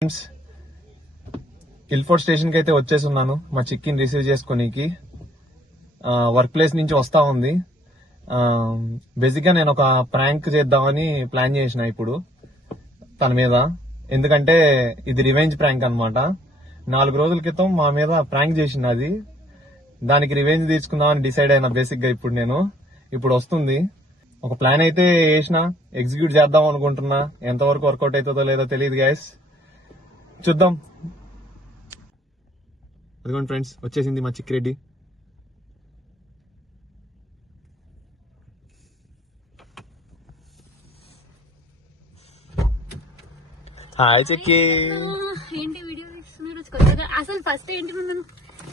Friends, ఇల్ఫోర్డ్ station కి అయితే వచ్చేసి ఉన్నాను మా చిక్కిని రిసీవ్ చేసుకోనీకి. వర్క్ ప్లేస్ నుంచి వస్తా ఉంది. బేసిక్ గా నేను ఒక ప్రాంక్ చేద్దామని ప్లాన్ చేసిన ఇప్పుడు తన మీద. ఎందుకంటే ఇది రివెంజ్ ప్రాంక్ అన్నమాట. 4 రోజుల క్రితం మా మీద ప్రాంక్ చేసింది అది. దానికి రివెంజ్ తీసుకుందామని డిసైడ్ అయినా బేసిక్ గా ఇప్పుడు వస్తుంది. ఒక ప్లాన్ అయితే వేసిన, ఎగ్జిక్యూట్ చేద్దాం అనుకుంటున్నా. ఎంతవరకు వర్కౌట్ అవుతుందో లేదో తెలియదు గైస్, చూద్దాం. అదిగోండి ఫ్రెండ్స్, వచ్చేసింది మా చిక్కిరెడ్డి. హాయ్ చిక్కి. ఏంటి వీడియో తీస్తున్నారు కొత్తగా? అసలు ఫస్ట్ ఏంటి, నన్ను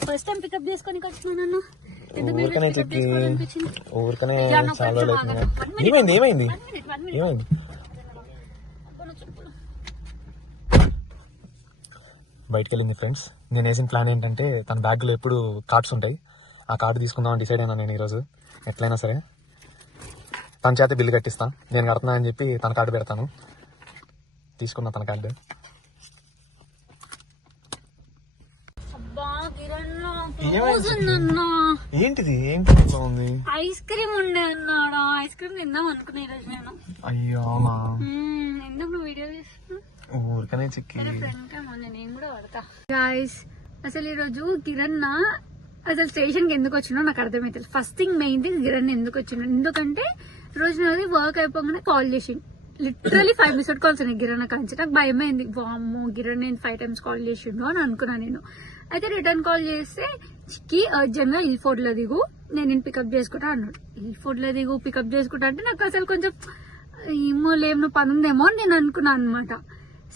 ఫస్ట్ టైం పికప్ చేసుకొని వచ్చినాను. ఊరికనే చిక్కి, ఊరికనే చాలా ఏమైంది ఏమైంది ఏమైంది బయటకు వెళ్ళింది ఫ్రెండ్స్. నేను వేసిన ప్లాన్ ఏంటంటే, తన బ్యాగ్ లో ఎప్పుడు కార్డ్స్ ఉంటాయి, ఆ కార్డు తీసుకుందామని డిసైడ్ అయినా నేను ఈరోజు. ఎట్లయినా సరే తన చేత బిల్లు కట్టిస్తా. నేను కడుతున్నా అని చెప్పి తన కార్డు పెడతాను. తీసుకున్నా తన కార్డు. ఏంటిది ఏంటి ఉంది? ఐస్ క్రీమ్ ఉండే అన్నాడు. ఐస్ క్రీమ్ తిందాం అనుకున్నా ఈరోజు నేను. అయ్యో ఎందుకు వీడియో తీస్తున్నా? ఊరికనే చిక్కి. నేను కూడా పడతా. గాయ్స్, అసలు ఈరోజు కిరణ్ అసలు స్టేషన్ కి ఎందుకు వచ్చినా నాకు అర్థమైతుంది. First thing main thing Kiran ఎందుకు వచ్చినా, ఎందుకంటే రోజు నాది వర్క్ అయిపోగానే కాల్ చేసింది. లిటరలీ 5 మిస్డ్ కాల్స్ ఉన్నాయి గిరణ్ కాంచి. నాకు భయమైంది, వామ్మో గిరణ్ నేను 5 times కాల్ చేసిండు అని అనుకున్నా నేను. అయితే రిటర్న్ కాల్ చేస్తే చిక్కి అర్జెంట్ గా ఇల్ఫోర్డ్ లో దిగు, నేను పికప్ చేసుకుంటా అన్నాడు. ఇల్ఫోర్డ్ లో దిగు పికప్ చేసుకుంటా అంటే నాకు అసలు కొంచెం ఏమో లేము పని ఉందేమో అని నేను అనుకున్నాను అనమాట.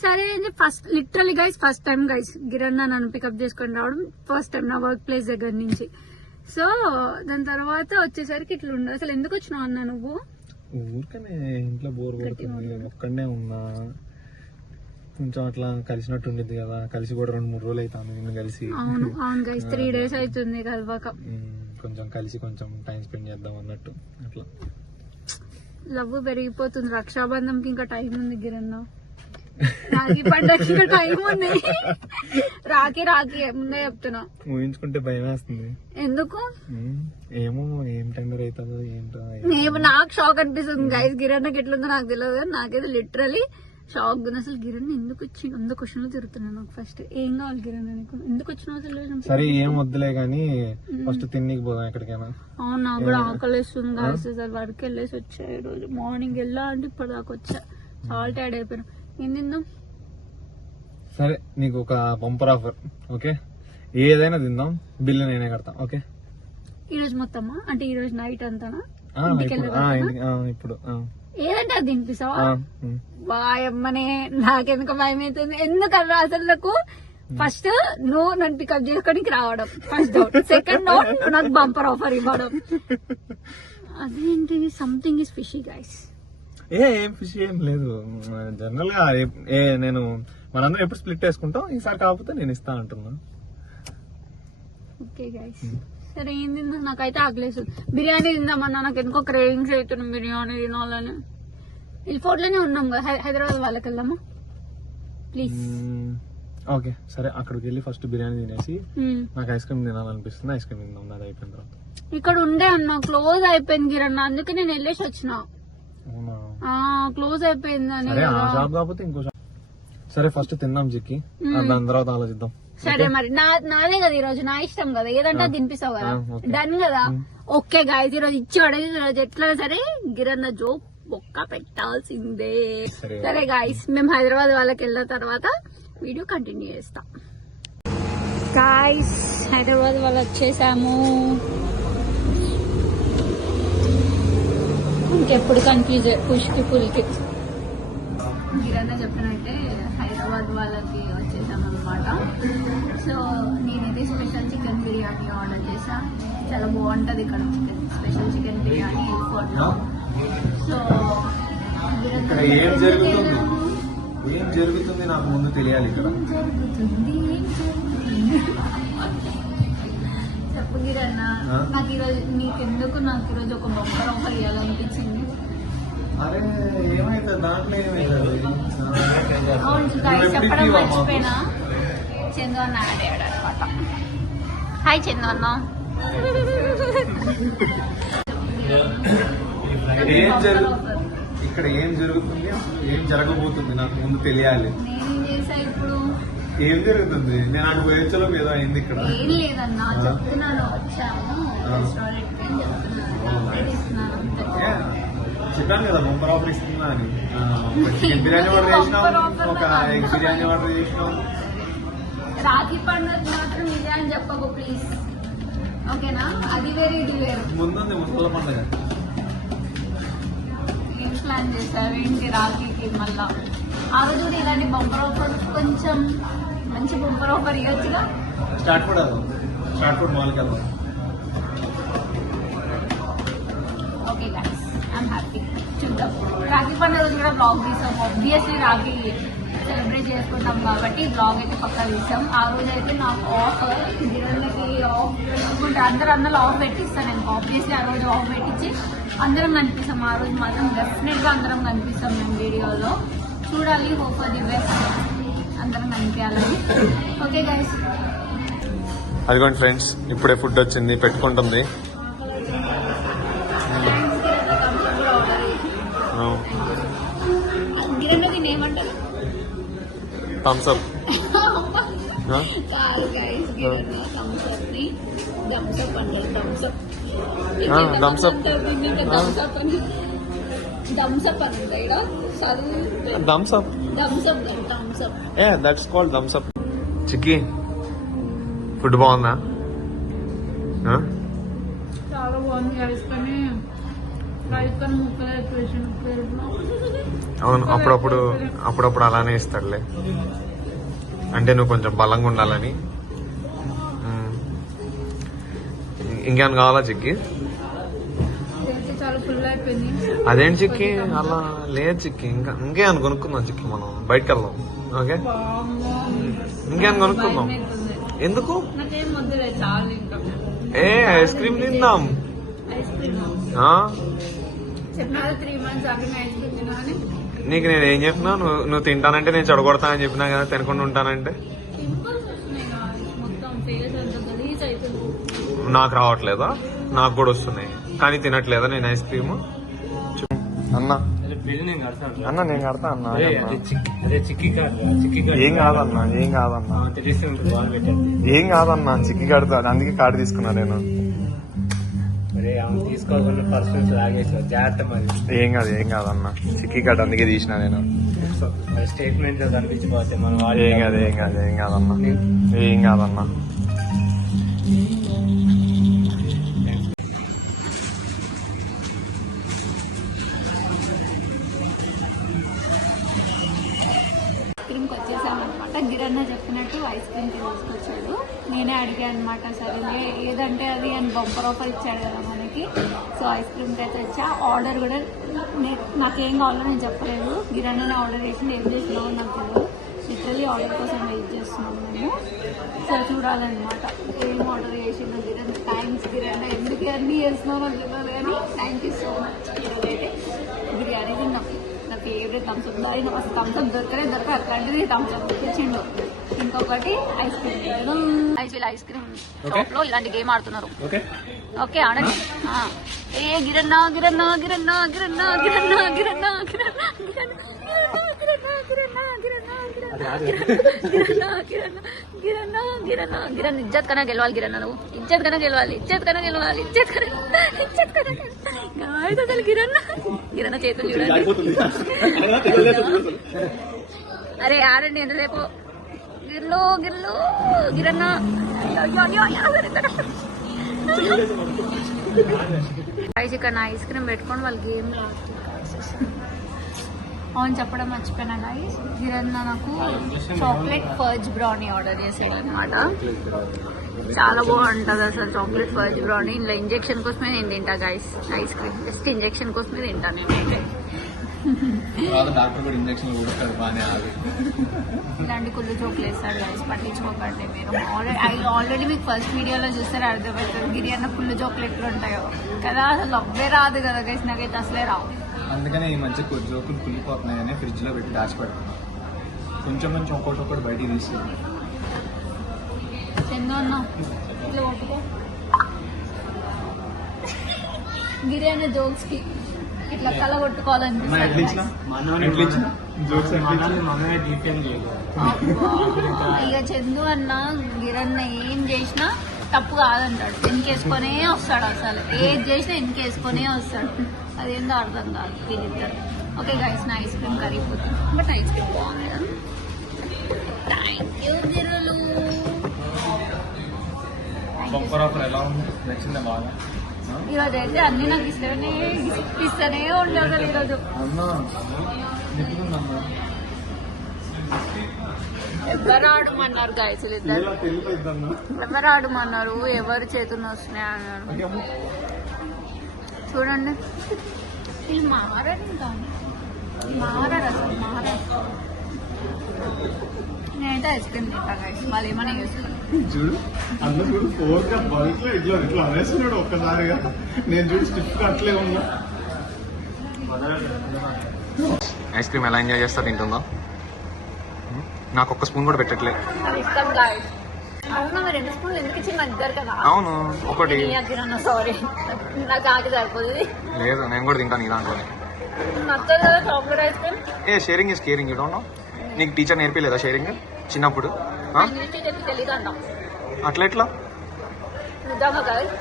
సరే first literally guys first time guys Kiran నన్ను పికప్ చేసుకొని రావడం ఫస్ట్ టైం నా వర్క్ ప్లేస్ దగ్గర నుంచి. సో దాని తర్వాత వచ్చేసరికి ఇట్లా ఉండే. అసలు ఎందుకు వచ్చినావు అన్నా నువ్వు? ఊరికనే ఇంట్లో బోర్ కొడుతుంది, ఒక్కడనే ఉన్నా. కొంచెం అట్లా కలిసినట్టు ఉండిద్ది కదా, కలిసి కూడా 2-3 రోజులు అవుతాను నిన్ను కలిసి. అవును అవును గైస్, 3 days అవుతుంది కలవాక. కొంచెం కలిసి కొంచెం టైం స్పెండ్ చేద్దాం అన్నట్టు అట్లా. లవ్ పెరిగిపోతుంది. రక్షాబంధంకి ఇంకా టైం ఉంది గిరణ్. రాఖీ పండగకి ఇంకా టైం ఉంది. రాఖీ ముందే చెప్తున్నా. ఊహించుకుంటే భయం వేస్తుంది. ఎందుకు ఏమో, ఏం టెండర్ అవుతుందో ఏంటో. నాకు షాక్ అనిపిస్తుంది గైస్. గిరణ్కి ఎట్లుందో నాకు తెలియదు కానీ నాకైతే లిటరలీ షాక్ ఉంది. అసలు గిరణ్ ఎందుకు వచ్చి 100 క్వశ్చన్లు తిరుగుతున్నాను నాకు. ఫస్ట్ ఏం కావాలి గిరణ్ నీకు? ఎందుకు వచ్చినావు అసలు? సరే ఏం వద్దులే గానీ ఫస్ట్ తిన్నికి పోదాం ఎక్కడికైనా. అవును, నాకు కూడా ఆకలిస్తుంది గాయస్. అసలు వర్క్ వెళ్ళేసి వచ్చా ఈ రోజు. మార్నింగ్ వెళ్ళా అంటే ఇప్పుడు దాకా వచ్చా. చాలా టైర్డ్ అయిపోయినా. ఏం తిందాం? సరే నీకు ఒక బంపర్ ఆఫర్, ఓకే? ఏదైనా తిందాం, బిల్లు నేనే కడతా, ఓకే? ఈ రోజు మొత్తమా? అంటే ఈ రోజు నైట్ అంతానా? ఇప్పుడు ఏదంటే అది తినిపిస్తావా? వాయమ్మనే, నాకెందుకు భయం అవుతుంది. ఎందుకన్నా అసలు నాకు ఫస్ట్ నువ్వు నన్ను పికప్ చేసుకోనికి రావడం ఫస్ట్ డౌట్. సెకండ్ డౌట్ నువ్వు నాకు బంపర్ ఆఫర్ ఇవ్వడం. అదేంటి సంథింగ్ ఇస్ ఫిషీ గైస్. ఏం ఫిష్ ఏం లేదు. జనరల్ గా నేను మనందరం ఎప్పుడు స్ప్లిట్ వేసుకుంటాం, ఈసారి కాకపోతే నేను ఇస్తా అంటున్నా. ఓకే గైస్, సరే ఏం తిందా? నాకైతే ఆకలేదు. బిర్యానీ తిందామన్నా నాకు ఎందుకో క్రేవింగ్స్ అవుతున్నాం బిర్యానీ తినాలని. ఇల్ఫోర్డ్ లోనే ఉన్నాం కదా, హైదరాబాద్ వాళ్ళకి వెళ్దామా ప్లీజ్? ఓకే సరే, అక్కడికి వెళ్ళి ఫస్ట్ బిర్యానీ తినేసి నాకు ఐస్ క్రీమ్ తినాలనిపిస్తుంది, ఐస్ క్రీమ్ తిందాం. అది అయిపోయిన తర్వాత ఇక్కడ ఉండే అన్న క్లోజ్ అయిపోయింది గిరన్న, అందుకే నేను వెళ్ళేసి వచ్చిన. క్లోజ్ అయిపోయింది అని. షాప్ కాకపోతే ఇంకో షాప్. సరే ఫస్ట్ తిందాం చిక్కి, దాని తర్వాత ఆలోచిద్దాం. సరే మరి నాదే కదా ఈ రోజు, నా ఇష్టం కదా, ఏదంటే అది తినిపిస్తావు కదా. డన్ కదా? ఓకే గాయస్, ఈ రోజు ఇచ్చి పడేది. ఈ రోజు ఎట్లా సరే గిరన్న జోక్ బొక్క పెట్టాల్సిందే. సరే గాయస్, మేము హైదరాబాద్ వాళ్ళకి వెళ్ళిన తర్వాత వీడియో కంటిన్యూ చేస్తాం. గాయస్, హైదరాబాద్ వాళ్ళు వచ్చేసాము. ఇంకెప్పుడు కన్ఫ్యూజ్ పుష్కి పుల్కి. గిరన్న చెప్పినట్టే హైదరాబాద్ వాళ్ళకి వచ్చేసాం అనమాట. సో నేనైతే స్పెషల్ చికెన్ బిర్యానీ ఆర్డర్ చేసా. చాలా బాగుంటుంది ఇక్కడ స్పెషల్ చికెన్ బిర్యానీ ఎయిర్పోర్ట్ లో. సో ఏం జరుగుతుంది నాకు ముందు తెలియాలి. ఇక్కడ చెప్పు గిరన్న, నాకు ఈరోజు నీకెందుకు నాకు ఈరోజు ఒక బంపర్ ఆఫర్ ఇవ్వాలనిపించింది. అరే ఏమైతుంది దాంట్లో ఏమైతుంది అవును guys, చెప్పడం మర్చిపోయినా, చందు అన్న యాడ్ అయ్యాడు అనమాట. హాయ్ చందు అన్న. ఇక్కడ ఏం జరుగుతుంది, ఏం జరగబోతుంది నాకు ముందు తెలియాలి. నేనేం చేసా ఇప్పుడు? ఏం జరుగుతుంది? నేను అటు పోయొచ్చలో ఏదో అయింది ఇక్కడ. ఏం లేదన్నా, చెప్తున్నాను. వచ్చాము రెస్టారెంట్ కి చెప్తున్నాను అంతే. చెప్పాను కదా బంపర్ ఆఫర్ ఇస్తున్నా అని. చికెన్ బిర్యానీ ఆర్డర్ చేసినాం, ఒక ఎగ్ బిర్యానీ ఆర్డర్ చేసినాం. రాఖీ పండుగ మాత్రం ఇదే అని చెప్పకు ప్లీజ్, ఓకేనా? అది వేరు ఇది వేరు. ముందుంది ముసల పండుగ. ఏం ప్లాన్ చేశారు ఏంటి రాఖీకి? మళ్ళా ఆ రోజు కూడా ఇలాంటి బంపర్ ఆఫర్, కొంచెం మంచి బంపర్ ఆఫర్ ఇవ్వచ్చుగా. స్టార్ట్ ఫుడ్ అది, స్టార్ట్ ఫుడ్ మాల్కి వెళ్దాం. Okay guys, I'm happy. చూద్దాం. రాఖీ పండుగ రోజు కూడా బ్లాగ్ తీసాం. ఆబ్వియస్లీ రాఖీ సెలబ్రేట్ చేసుకుంటాం కాబట్టి బ్లాగ్ అయితే పక్కా తీసాం. ఆ రోజు అయితే నాకు ఆఫ్, గిరణ్కి ఆఫ్ పెట్టుకుంటే అందరూ ఆఫ్ పెట్టిస్తాను. నేను ఆబ్వియస్లీ ఆ రోజు ఆఫ్ పెట్టించి అందరం కనిపిస్తాం. ఆ రోజు మాత్రం డెఫినెట్ గా అందరం కనిపిస్తాం మేము వీడియోలో. చూడాలి, హోప్ ఫర్ ది బెస్ట్, అందరం కనిపించాలని. ఓకే గైస్, అదిగోండి ఫ్రెండ్స్, ఇప్పుడే ఫుడ్ వచ్చింది, పెట్టుకుంటుంది. గిరణ్కి ఏమంటారు? Thums Up. కాదు గైస్, గిరణ్ థమ్స్ అప్ ని థమ్స్ అప్ అంటారు. Thums Up Thums Up Thums Up అని ఉంటాయి. Thums Up, Thums Up, Thums Up. That's called Thums Up. Chikki, food బాగుందా? చాలా బాగుంది గైస్, కానీ రైస్ కానీ ముక్కలు అయిపోయి. అవును, అప్పుడప్పుడు అలానే ఇస్తాడులే, అంటే నువ్వు కొంచెం బలంగా ఉండాలని. ఇంకేమైనా కావాలా చిక్కి? చాలా ఫుల్ అయిపోయింది. అదేంటి చిక్కి అలా లేదు చిక్కి, ఇంకేమైనా కొనుక్కుందాం చిక్కి, మనం బయటకు వెళ్దాం. ఓకే, ఇంకేమైనా కొనుక్కుందాం. ఎందుకు? నాకేం వద్దులే, చాలు. ఇంకా ఐస్ క్రీమ్ తిందాం. ఐస్ క్రీమ్ చెప్పినా 3 months ఆగిన ఐస్ క్రీమ్ తినాలని. నీకు నేను ఏం చెప్పినా, నువ్వు తింటానంటే నేను చెడగొడతానని చెప్పినా కదా, తినకుండా ఉంటానంటే. పింపుల్స్ వస్తున్నాయి guys, మొత్తం ఫేస్ అంతా గలీజ్ అవుతుంది. నాకు రావట్లేదా? నాకు కూడా వస్తున్నాయి, కానీ తినట్లేదా నేను ఐస్ క్రీమ్? అన్నా అన్న నేను కడతా అన్నా. ఏం కాదన్నా, ఏం కాదన్నా, ఏం కాదన్నా, చిక్కి కడతా, అందుకే కార్డు తీసుకున్నా నేను. తీసుకోకుండా పర్సన్స్ లాగేసావు, జాగ్రత్త మరి. ఏం కాదు, ఏం కాదన్నా, చిక్కి కార్డు అందుకే తీసిన నేను. స్టేట్మెంట్ లో కనిపించిపోతే మనం ఏం కాదు, ఏం కాదు, ఏం కాదన్నా, ఏం కాదన్నా. వచ్చేసామన్నమాట. గిరన్న చెప్పినట్టు ఐస్ క్రీమ్ తీసుకొచ్చాడు. నేనే అడిగాను అనమాట, సరేలే ఏదంటే అది అని బంపర్ ఆఫర్ ఇచ్చాడు కదా మనకి. సో ఐస్ క్రీమ్కి అయితే వచ్చా. ఆర్డర్ కూడా నాకేం కావాలో నేను చెప్పలేదు. గిరన్ననే ఆర్డర్ చేసింది, ఏం చేసినామో నాకు తెలియదు. లిటరల్లీ ఆర్డర్ కోసం వెయిట్ చేస్తున్నాం మేము. సో చూడాలన్నమాట ఏం ఆర్డర్ చేసిందో గిరన్న. థ్యాంక్స్ గిరన్న, ఎందుకు అన్నీ చేస్తున్నామో తెలియదు కానీ థ్యాంక్ యూ సో మచ్. ఈరోజైతే బిర్యానీ తిన్నాం. నా ఫేవరెట్ థమ్స్అప్, అసలు థమ్స్అప్ దొరక అట్లాంటిది థమ్స్అప్ తెచ్చిండు. ఇంకొకటి ice cream. Ice cream shop లో ఇలాంటి గేమ్ ఆడుతున్నారు. ఓకే ఆడండి. ఏ గిరన్నా గిరన్నా గిరన్నా గిరన్నా గిరన్నా గిరన్నా గిరన్నా గిరన్నా ఇజ్జత్ కన్నా గెలవాలి. గిరన్నా నువ్వు ఇజ్జత్ కన్నా గెలవాలి, ఇజ్జత్ కన్నా గెలవాలి, ఇజ్జత్ కన్నా అసలు గిరన్నా చేతులు చూడండి. అరే ఆడండి ఎంతసేపు. గిర్లు గిర్లు గిరన్నా ఇక్కడ ఐస్ క్రీమ్ పెట్టుకొని వాళ్ళు గేమ్ అవును చెప్పడం మర్చిపోయినా గైస్. గిరన్న నాకు చాక్లెట్ ఫర్జ్ బ్రౌనీ ఆర్డర్ చేసాడు అనమాట. చాలా బాగుంటుంది అసలు చాక్లెట్ ఫర్జ్ బ్రౌనీ. ఇలా ఇంజెక్షన్ కోసమే నేను తింటా guys ice cream, just injection కోసమే తింటాను నేనైతే. ఇలాంటి కుళ్ళు జోకులు వేస్తాడు గైస్, పట్టించుకోకండి మీరు. ఆల్రెడీ మీకు ఫస్ట్ వీడియోలో చూస్తారు అర్థమవుతుంది గిరి అన్న కుళ్ళు జోకులు ఎట్లా ఉంటాయో కదా. అసలు అవ్వే రాదు కదా గైస్, నాకైతే అసలే రావు. అందుకనే ఈ మధ్య కొద్ది జోకులు కుళ్ళిపోతున్నాయని ఫ్రిడ్జ్ లో పెట్టి దాచిపెడుతున్నాను. కొంచెం కొంచెం ఒక్కొక్కటి బయటికి తీసుకుంటాను. ఎన్నో అన్నా ఇట్లా పట్టుకో. బిర్యానీ జోక్స్ కి ఇట్లా కల కొట్టుకోవాలనిపిస్తుంది. మనమే డిఫెండ్ చేయలేదు. ఇక చందు అన్న గిరన్న ఏం చేసినా తప్పు కాదంటాడు. వెనకేసుకొనే వస్తాడు. అసలు ఏది చేసినా వెనకేసుకొనే వస్తాడు. అదేందో అర్థం కాదు వీళ్ళిద్దరు. ఓకే గైస్, నా ఐస్ క్రీమ్ కరిగిపోతుంది, బట్ ఐస్ క్రీమ్ బాగుంది కదా. థ్యాంక్ యూ గిరులు. ఎలా ఉంది? నచ్చిందా బాగా? ఈరోజు అయితే అన్ని నాకు ఇస్తూనే ఉండదు ఈరోజు. ఎవరు ఆడమన్నారు గాయస్ ఇద్దరు? ఎవరు ఆడమన్నారు? ఎవరు చేతులు వస్తున్నాయి అన్నారు. చూడండి వీళ్ళు మారారు, ఇంకా మారారు, అసలు మారారు. నేనైతే ఐస్ క్రీమ్ తింటా గాయస్, వాళ్ళు ఏమైనా చేసుకోండి. చూడు అన్న చూడు, ఫోర్ గా బల్క్ లో ఇట్లా ఇట్లా అనేస్తున్నాడు ఒక్కసారిగా. నేను చూడు స్టిఫ్ గా అట్లే ఉన్నా. ఐస్ క్రీమ్ ఎలా ఎంజాయ్ చేస్తా తింటుందా? నాకు ఒక్క స్పూన్ కూడా పెట్టట్లే. ఇష్టం గాయస్. అవునా, మరి 2 స్పూన్లు ఎందుకు ఇచ్చి మా ఇద్దరు కదా? అవును, ఒకటి. సారీ, నాకు ఆగి సరిపోతుంది. లేదు, నేను కూడా తింటాను ఈ దాంట్లోనే. నచ్చదు కదా chocolate ice cream. Sharing is caring, you don't know? నీకు టీచర్ నేర్పిలేదా షేరింగ్ చిన్నప్పుడు? తెలీదు అంట. అట్లా ఎట్లా? నిజంగా guys,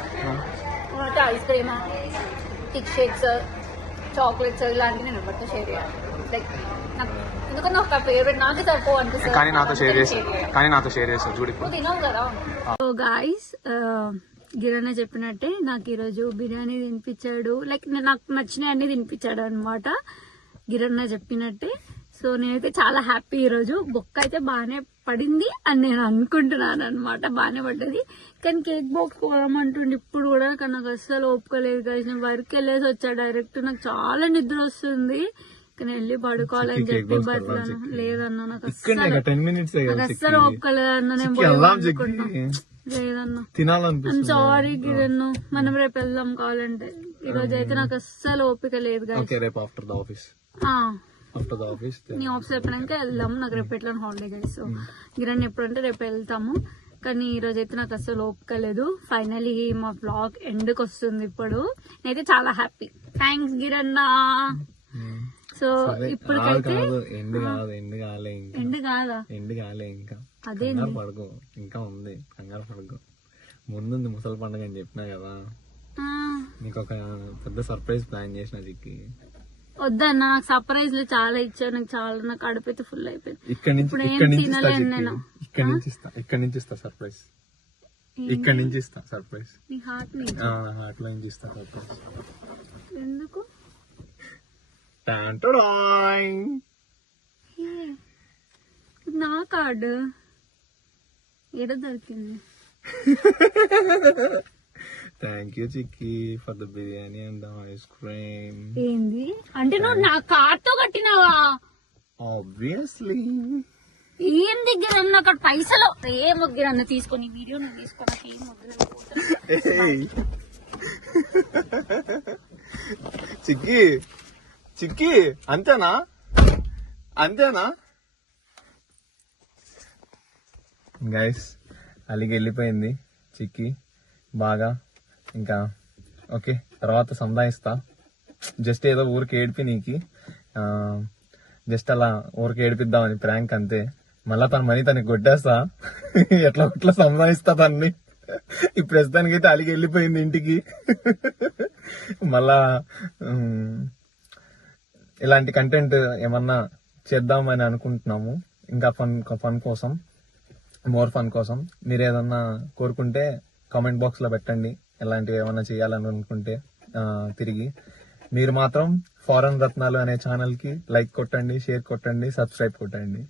ice cream, tick shakes, chocolates ఇలాంటివి నేను ఎవరితో షేర్ చేయాలి. లైక్ నాకు ఎందుకంటే ఒక ఫేవరెట్, నాకే సరిపో అనిపిస్తుంది. కానీ నాతో షేర్ చేస్తా చూడు. నువ్వు తినవు కదా. సో గాయస్, గిరణ్ చెప్పినట్టే నాకు ఈరోజు బిర్యానీ తినిపించాడు. లైక్ నాకు నచ్చినవి అన్ని తినిపించాడు అనమాట గిరణ్ చెప్పినట్టే. సో నేనైతే చాలా హ్యాపీ. ఈరోజు బొక్క అయితే బాగానే పడింది అని నేను అనుకుంటున్నాను అనమాట. బాగానే పడ్డది. కానీ కేక్ బాక్స్ పోదామంటుండే ఇప్పుడు కూడా, కానీ నాకు అస్సలు ఓపుకోలేదు కదా. నేను వర్క్ వెళ్ళేసి వచ్చా డైరెక్ట్. నాకు చాలా నిద్ర వస్తుంది, కానీ వెళ్ళి పడుకోవాలని చెప్పి బట్టలు లేదన్నా. నాకు అస్సలు ఓపుకోలేదన్నా. నేను పోయాలనుకుంటున్నా. లేదన్నా, తినాలనిపిస్తుంది. సారీ గిరణ్, మనం రేపు వెళ్దాం కావాలంటే. ఈ రోజు అయితే నాకు అస్సలు ఓపిక లేదు కదా. రేపు ఆఫ్టర్ ద ఆఫీస్ నీ ఆఫీస్ అయిపోయినాక వెళ్దాము. నాకు రేపు ఎట్లా హాలిడే గైస్. సో గిరణ్ ఎప్పుడంటే రేపు వెళ్తాము. కానీ ఈ రోజు అయితే నాకు అసలు ఓపిక లేదు. ఫైనలీ మా వ్లాగ్ ఎండ్కి వస్తుంది ఇప్పుడు. నేనైతే చాలా హ్యాపీ. థ్యాంక్స్ గిరణ్. సో ఇప్పటికైతే ఎండ్ కాదా? అదే పడుకో, ఇంకా ఉంది, కంగారు పడుకో. ముందుంది ముసలి పండుగ అని చెప్పినా కదా. నీకు ఒక పెద్ద సర్ప్రైజ్ ప్లాన్ చేసిన చిక్కి. వద్దన్న, నాకు సర్ప్రైజ్లు చాలా ఇచ్చావు. నాకు చాలా, నాకు అడుపైతే ఫుల్ అయిపోయింది. ఇక్కడ నుంచి ఇస్తా సర్ప్రైజ్. ఇక్కడ నుంచి ఇస్తా సర్ప్రైజ్. నీ హార్ట్ హార్ట్ లో నుంచి ఇస్తా సర్ప్రైజ్. ఎందుకు? నా కార్డు ఏదో దొరికింది. Thank you chikki for the biryani and ice cream. ఏంది అంటే నువ్వు నా కార్తో కట్టినావా? ఆబ్వియస్లీ. ఏం దగ్గర అక్కడ పైసలు ఏం వద్దు తీసుకొని వీడియో నువ్వు తీసుకోవడానికి ఏం వద్దు. చిక్కీ అంతేనా? గైస్, అలిగి వెళ్ళిపోయింది చిక్కీ బాగా. ఇంకా ఓకే, తర్వాత సంధాయిస్తా. జస్ట్ ఏదో ఊరికి ఏడిపి నీకి, జస్ట్ అలా ఊరికి ఏడిపిద్దామని ప్రాంక్ అంతే. మళ్ళా తన మనీ తనకి కొట్టేస్తా. ఎట్లా సంధాయిస్తా తనని. ఈ ప్రస్తుతానికి అయితే అలిగి వెళ్ళిపోయింది ఇంటికి. మళ్ళా ఇలాంటి కంటెంట్ ఏమన్నా చేద్దామని అనుకుంటున్నాము. ఇంకా ఫన్ కోసం, మోర్ ఫన్ కోసం. మీరు ఏదన్నా కోరుకుంటే కామెంట్ బాక్స్ లో పెట్టండి. ఎలాంటివి ఏమన్నా చేయాలని అనుకుంటే తిరిగి. మీరు మాత్రం ఫారెన్ రత్నాలు అనే ఛానల్ కి లైక్ కొట్టండి, షేర్ కొట్టండి, సబ్స్క్రైబ్ కొట్టండి.